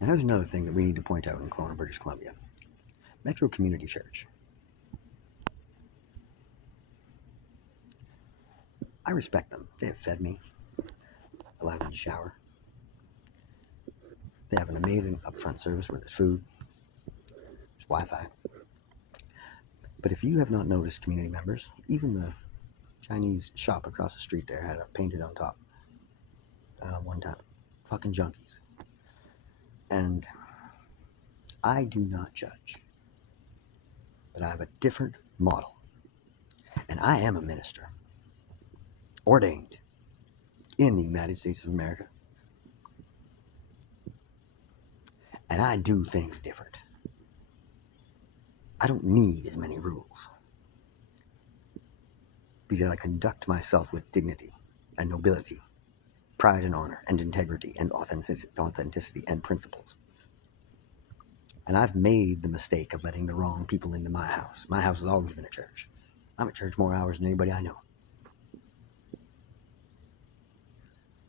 Now, here's another thing that we need to point out in Kelowna, British Columbia. Metro Community Church. I respect them. They have fed me, allowed me to shower. They have an amazing upfront service where there's food, there's Wi-Fi. But if you have not noticed, community members, even the Chinese shop across the street there had a painted on top one time. Fucking junkies. And I do not judge, but I have a different model. And I am a minister, ordained in the United States of America. And I do things different. I don't need as many rules because I conduct myself with dignity and nobility, pride and honor and integrity and authenticity and principles. And I've made the mistake of letting the wrong people into my house. My house has always been a church. I'm at church more hours than anybody I know.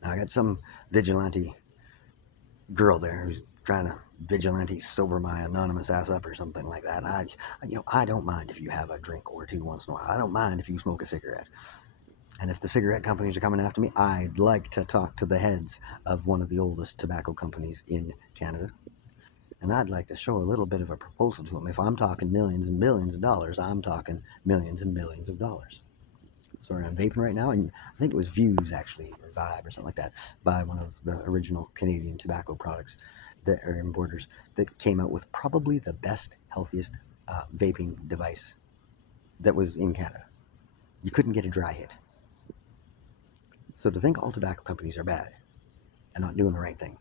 Now I got some vigilante girl there who's trying to vigilante sober my anonymous ass up or something like that. I don't mind if you have a drink or two once in a while. I don't mind if you smoke a cigarette. And if the cigarette companies are coming after me, I'd like to talk to the heads of one of the oldest tobacco companies in Canada. And I'd like to show a little bit of a proposal to them. If I'm talking millions and billions of dollars, I'm talking millions and billions of dollars. Sorry, I'm vaping right now, and I think it was Views, actually, or Vibe, or something like that, by one of the original Canadian tobacco products that are importers that came out with probably the best, healthiest vaping device that was in Canada. You couldn't get a dry hit. So to think all tobacco companies are bad and not doing the right thing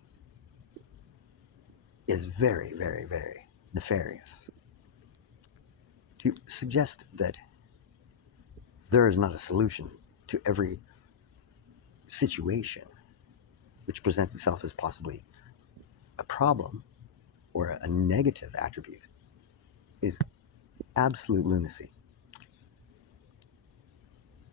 is very, very, very nefarious. To suggest that there is not a solution to every situation which presents itself as possibly a problem or a negative attribute is absolute lunacy.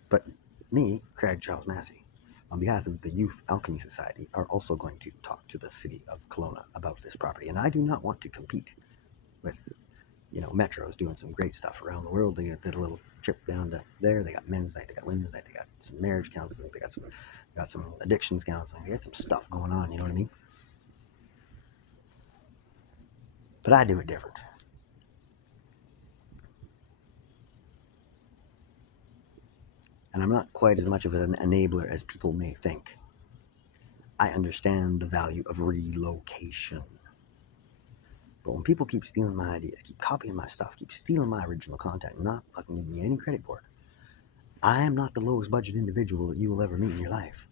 But me, Craig Charles Massey, on behalf of the Youth Alchemy Society, are also going to talk to the city of Kelowna about this property. And I do not want to compete with, Metro's doing some great stuff around the world. They did a little trip down to there. They got men's night, they got women's night, they got some marriage counseling, they got some addictions counseling, they got some stuff going on, you know what I mean? But I do it different. And I'm not quite as much of an enabler as people may think. I understand the value of relocation. But when people keep stealing my ideas, keep copying my stuff, keep stealing my original content, and not fucking giving me any credit for it, I am not the lowest budget individual that you will ever meet in your life.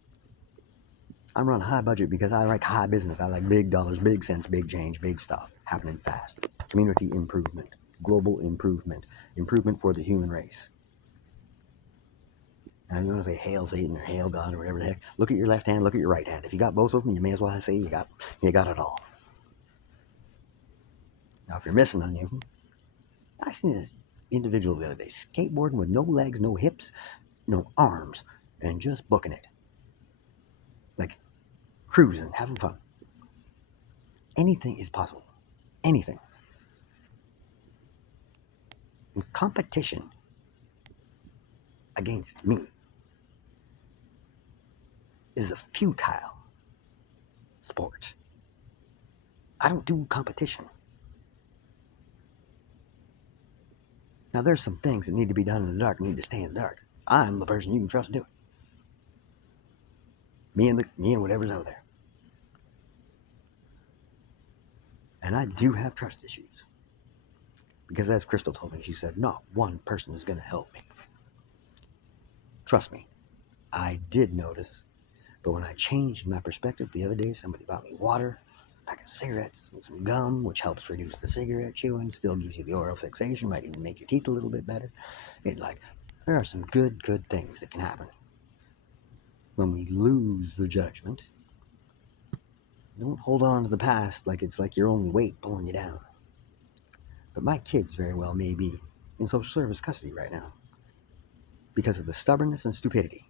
I'm on a high budget because I like high business. I like big dollars, big cents, big change, big stuff happening fast. Community improvement, global improvement, improvement for the human race. And you want to say hail Satan or hail God or whatever the heck, look at your left hand, look at your right hand. If you got both of them, you may as well say you got it all. Now, if you're missing any of them, I seen this individual the other day skateboarding with no legs, no hips, no arms, and just booking it. Like cruising, having fun. Anything is possible. Anything. And competition against me is a futile sport. I don't do competition. Now, there's some things that need to be done in the dark, need to stay in the dark. I'm the person you can trust to do it. Me and whatever's out there. And I do have trust issues. Because as Crystal told me, she said, not one person is going to help me. Trust me, I did notice. But when I changed my perspective the other day, somebody bought me water, a pack of cigarettes, and some gum, which helps reduce the cigarette chewing, still gives you the oral fixation, might even make your teeth a little bit better. There are some good things that can happen. When we lose the judgment, don't hold on to the past like it's like your only weight pulling you down. But my kids very well may be in social service custody right now because of the stubbornness and stupidity.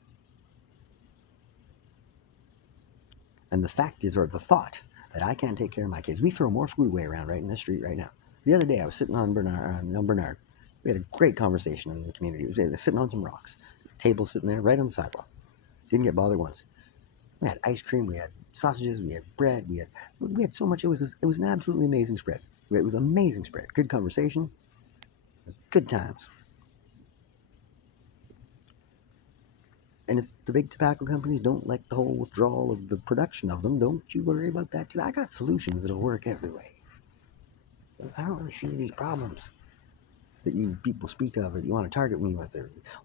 And the fact is, or the thought that I can't take care of my kids. We throw more food away around right in the street right now. The other day, I was sitting on Bernard. We had a great conversation in the community. We was sitting on some rocks. Table sitting there right on the sidewalk. Didn't get bothered once. We had ice cream, we had sausages, we had bread, we had so much. It was an absolutely amazing spread. It was an amazing spread. Good conversation. It was good times. And if the big tobacco companies don't like the whole withdrawal of the production of them, don't you worry about that too. I got solutions that'll work every way. I don't really see these problems that you people speak of or that you want to target me with,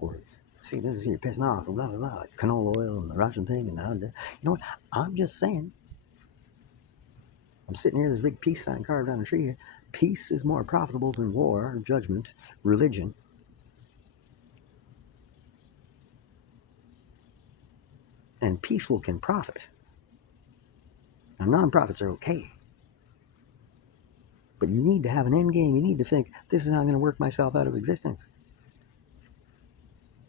or see, this is you're pissing off, or blah blah blah, canola oil and the Russian thing, and you know what? I'm just saying. I'm sitting here, there's a big peace sign carved on a tree here. Peace is more profitable than war, judgment, religion, and peaceful can profit. Now, non-profits are okay, but you need to have an end game. You need to think, this is how I'm going to work myself out of existence.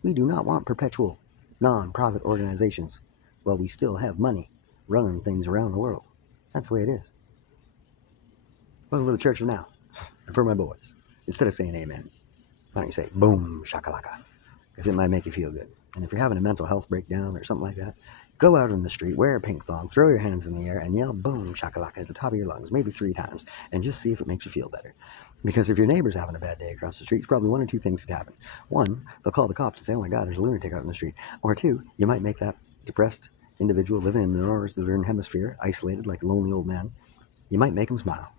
We do not want perpetual non-profit organizations while we still have money running things around the world. That's the way it is. Welcome to the Church of Now. And for my boys, instead of saying amen, why don't you say Boomshakalaka? Because it might make you feel good. And if you're having a mental health breakdown or something like that, go out in the street, wear a pink thong, throw your hands in the air, and yell boom shakalaka at the top of your lungs, maybe 3 times, and just see if it makes you feel better. Because if your neighbor's having a bad day across the street, it's probably 1 or 2 things that happen. 1, they'll call the cops and say, oh my God, there's a lunatic out in the street. Or 2, you might make that depressed individual living in the northern hemisphere, isolated like a lonely old man, you might make him smile.